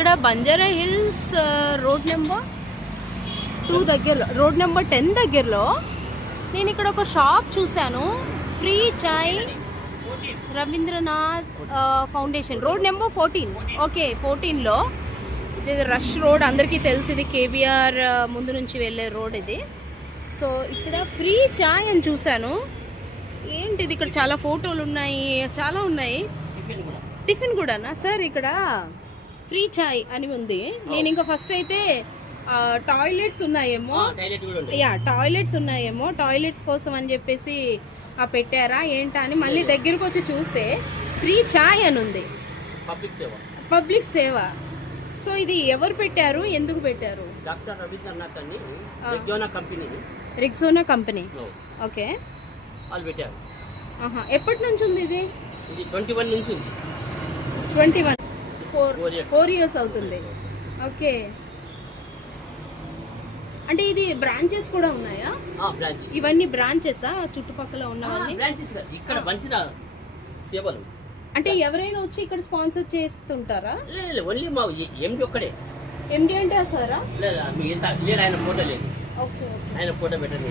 ఇక్కడ Banjara hills road number two దగ్గరలో road number ten దగ్గరలో నేను ఇక్కడ ఒక షాప్ చూశాను. Free chai Ravindranath foundation. Road number fourteen. Okay ఫోర్టీన్లో. ఇది రష్ రోడ్ అందరికీ తెలుసు. ఇది కేబీఆర్ ముందు నుంచి వెళ్ళే రోడ్ ఇది. సో ఇక్కడ ఫ్రీ చాయ్ అని చూశాను. ఏంటిది? ఇక్కడ చాలా ఫోటోలు ఉన్నాయి చాలా ఉన్నాయి. టిఫిన్ కూడానా? సార్ ఇక్కడ ఫ్రీ చాయ్ అని ఉంది. నేను ఇంకా ఫస్ట్ అయితే టాయిలెట్స్ ఉన్నాయేమో. యా టాయిలెట్స్ ఉన్నాయేమో. టాయిలెట్స్ కోసం అని చెప్పేసి ఆ, పెట్టారా ఏంటా అని మళ్ళీ దగ్గరకు వచ్చి చూస్తే ఫ్రీ చాయ్ అని ఉంది. పబ్లిక్ సేవ. సో ఇది ఎవరు పెట్టారు ఎందుకు పెట్టారు? డాక్టర్ రవీంద్రనాథ్ అని రెగ్యోనా కంపెనీ రిక్సోనా కంపెనీ ఓకే. వాళ్ళు పెట్టారు. ఆహా ఎప్పటి నుంచి ఉంది ఇది? ఇది ట్వంటీ వన్ నుంచి ఉంది. Twenty one four. Four years అవుతుంది. ఓకే. అంటే ఇది బ్రాంచెస్ కూడా ఉన్నాయా? బ్రాంచ్ ఇవన్నీ బ్రాంచెసా చుట్టుపక్కల ఉన్నవన్నీ బ్రాంచెస్ ఇక్కడ మంచిన సేవలు. అంటే ఎవరైనా వచ్చి ఇక్కడ స్పాన్సర్ చేస్తుంటారా? ఓన్లీ మా ఎండి ఒక్కడే. ఎండి అంటే సారా? లేదా ఆయన ఫోటో లేదు. ఓకే ఆయన ఫోటో పెట్టండి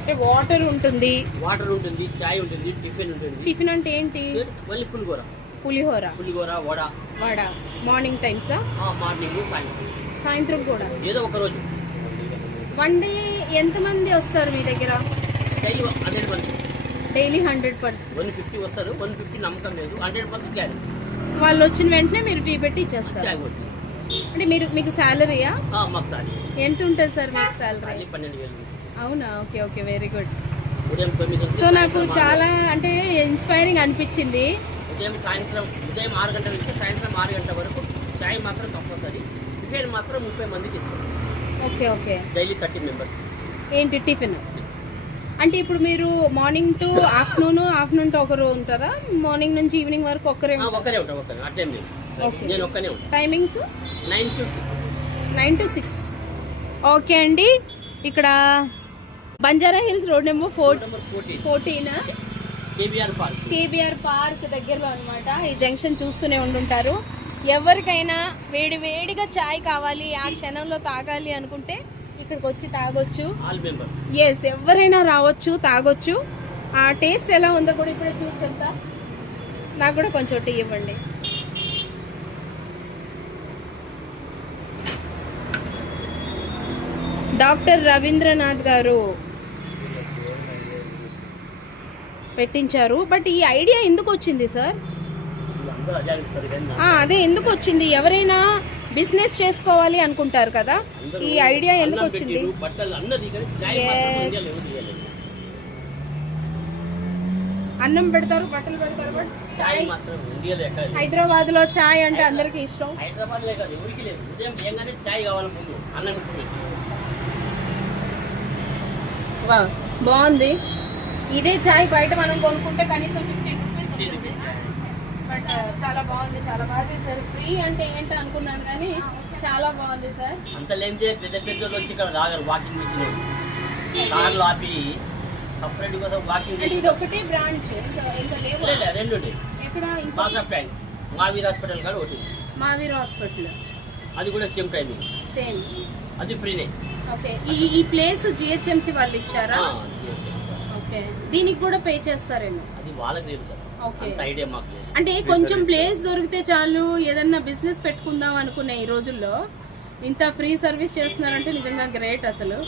అంటే వాటర్ ఉంటుంది. వాటర్ ఉంటుంది చాయ్ ఉంటుంది టిఫిన్ ఉంటుంది. టిఫిన్ అంటే ఏంటి? మళ్ళీ పులిగోర పులిహోర. పులిగోర వడ. వడ. మార్నింగ్ టైమ్సా మార్నింగ్ సాయంత్రం. కూడా. ఏదో ఒక రోజు. వన్ డే ఎంతమంది వస్తారు మీ దగ్గర? Daily hundred percent one fifty వస్తారు వన్ ఫిఫ్టీ నమ్మకం లేదు. హండ్రెడ్ క్యారీ వాళ్ళు వచ్చిన వెంటనే మీరు టీ పెట్టి ఇచ్చేస్తారు. అంటే మీరు మీకు శాలరీయా మాకు సారీ ఎంత ఉంటుంది సార్ మీకు శాలరీ సారీ పన్నెండు వేలు. అవునా? Okay okay very good so నాకు చాలా అంటే ఇన్స్పైరింగ్ అనిపించింది. ఉదయం సాయంత్రం ఉదయం ఆరు గంటల నుంచి సాయంత్రం ఆరు గంటల వరకు చాయ్ మాత్రం కంపల్సరీ. టిఫిన్ మాత్రం ముప్పై మందికి ఇస్తాం. Okay okay. Daily thirty members. ఏంటి టిఫిన్? అంటే ఇప్పుడు మీరు morning to afternoon afternoon to ఒకరు ఉంటారా? మార్నింగ్ నుంచి ఈవినింగ్ వరకు ఒక్కరే ఒక్కనే ఉంటాం ఒక్కనే అట్లేం లేదు. Okay. నేను ఒక్కనే ఉంటాను timings? Nine fifty nine to six. Okay అండి. ఇక్కడ Banjara hills road number four fourteen? KBR park. దగ్గరలో అన్నమాట. ఈ జంక్షన్ చూస్తూనే ఉండుంటారు. ఎవరికైనా వేడి వేడిగా చాయ్ కావాలి ఆ క్షణంలో తాగాలి అనుకుంటే ఇక్కడికి వచ్చి తాగొచ్చు ఎస్ ఎవరైనా రావచ్చు తాగొచ్చు. ఆ టేస్ట్ ఎలా ఉందో కూడా ఇప్పుడే చూసి చెప్తా. నాకు కూడా కొంచెం టీ ఇవ్వండి. డాక్టర్ రవీంద్రనాథ్ గారు పెట్టించారు. బట్ ఈ ఐడియా ఎందుకు వచ్చింది సార్? అదే ఎందుకు వచ్చింది? ఎవరైనా బిజినెస్ చేసుకోవాలి అనుకుంటారు కదా. ఈ ఐడియా ఎందుకు వచ్చింది. అన్నం పెడతారు బట్టలు పెడతారు బట్ చాయ్. హైదరాబాద్లో చాయ్ అంటే అందరికి ఇష్టం. హైదరాబాద్ బాగుంది. ఇదే చాయ్ బయట మనం కొనుక్కుంటే కనీసం ఫిఫ్టీన్ రూపీస్ ఉంటుంది. బట్ చాలా బాగుంది చాలా బాగా చేశారు. ఫ్రీ అంటే ఏంటి అనుకున్నాను కానీ చాలా బాగుంది సార్. అంత లేనిదే పెద్ద పెద్ద వచ్చి ఇక్కడ రాగారు వాకింగ్ వచ్చినారు కార్లు ఆపి సపరేట్ కోసం వాకింగ్ అంటే ఇది ఒకటి బ్రాంచ్ ఇంకా లేవు. రెండు ఉండే. ఎక్కడ? ఇంకా బాసా ట్యాంక్ మావీర్ హాస్పిటల్ కాడ ఒకటి. మావీర్ హాస్పిటల్ అది కూడా సేమ్ టైమింగ్ సేమ్ అది ఫ్రీనే ఓకే ఈ ఈ ప్లేస్ జిహెచ్ఎంసి వాళ్ళు ఇచ్చారా? ఓకే. దీనికి కూడా పే చేస్తారేమో? అది వాళ్ళకి ఐడియా మాకు లేదు. అంటే కొంచెం ప్లేస్ దొరికితే చాలు ఏదన్నా బిజినెస్ పెట్టుకుందాం అనుకునే ఈ రోజుల్లో ఇంత ఫ్రీ సర్వీస్ చేస్తున్నారంటే నిజంగా గ్రేట్ అసలు.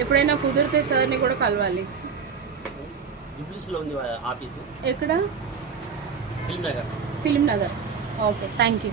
ఎప్పుడైనా కుదిరితే సార్ని కూడా కలవాలి. ఉంది ఆఫీసు. ఎక్కడ? Film Nagar. Film Nagar. Okay thank you